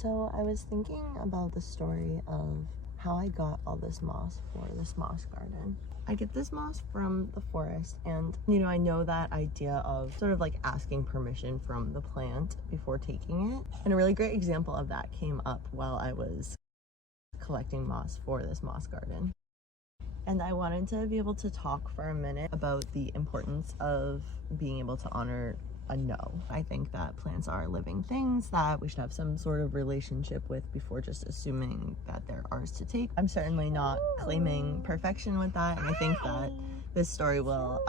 So I was thinking about the story of how I got all this moss for this moss garden. I get this moss from the forest, and I know that idea of sort of like asking permission from the plant before taking it. And a really great example of that came up while I was collecting moss for this moss garden. And I wanted to be able to talk for a minute about the importance of being able to honor a no. I think that plants are living things that we should have some sort of relationship with before just assuming that they're ours to take. I'm certainly not claiming perfection with that, and I think that this story will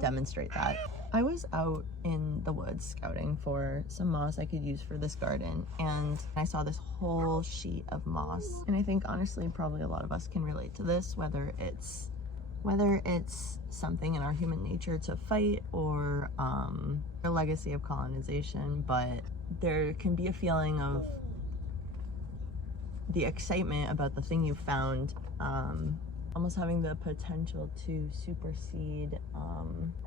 demonstrate that. I was out in the woods scouting for some moss I could use for this garden, and I saw this whole sheet of moss. And I think honestly probably a lot of us can relate to this, whether it's something in our human nature to fight or a legacy of colonization, but there can be a feeling of the excitement about the thing you found almost having the potential to supersede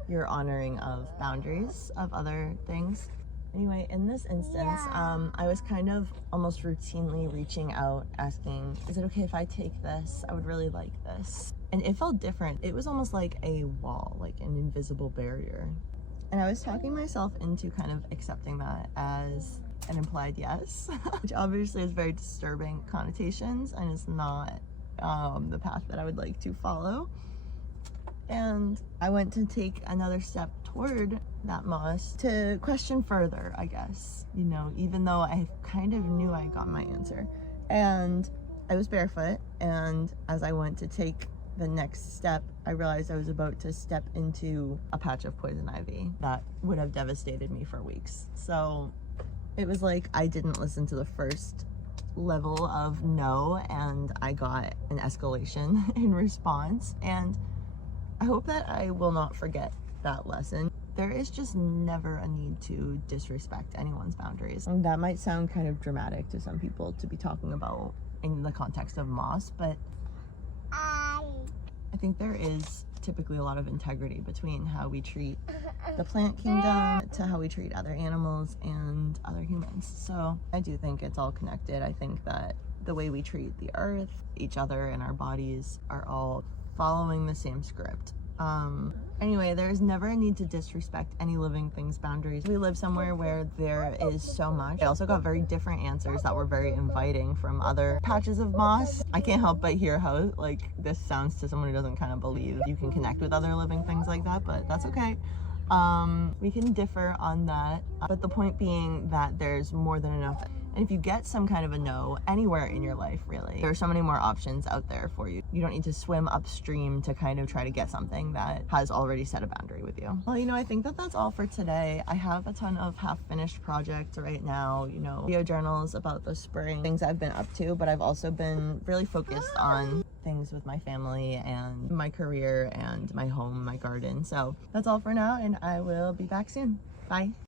your honoring of boundaries of other things. Anyway, in this instance, I was kind of almost routinely reaching out, asking, is it okay if I take this? I would really like this. And it felt different. It was almost like a wall, like an invisible barrier. And I was talking myself into kind of accepting that as an implied yes, which obviously has very disturbing connotations and is not the path that I would like to follow. And I went to take another step toward that moss to question further, I guess, even though I kind of knew I got my answer. And I was barefoot, and as I went to take the next step, I realized I was about to step into a patch of poison ivy that would have devastated me for weeks. So it was like I didn't listen to the first level of no, and I got an escalation in response. And I hope that I will not forget that lesson. There is just never a need to disrespect anyone's boundaries. And that might sound kind of dramatic to some people to be talking about in the context of moss, but I think there is typically a lot of integrity between how we treat the plant kingdom to how we treat other animals and other humans. So I do think it's all connected. I think that the way we treat the earth, each other, and our bodies are all following the same script. Anyway, there's never a need to disrespect any living thing's boundaries. We live somewhere where there is so much. I also got very different answers that were very inviting from other patches of moss. I can't help but hear how this sounds to someone who doesn't kind of believe you can connect with other living things like that, but that's okay. We can differ on that, but the point being that there's more than enough. And if you get some kind of a no anywhere in your life, really, there are so many more options out there for you. You don't need to swim upstream to kind of try to get something that has already set a boundary with you. Well, I think that that's all for today. I have a ton of half-finished projects right now, video journals about the spring, things I've been up to, but I've also been really focused on things with my family and my career and my home, my garden. So that's all for now, and I will be back soon. Bye.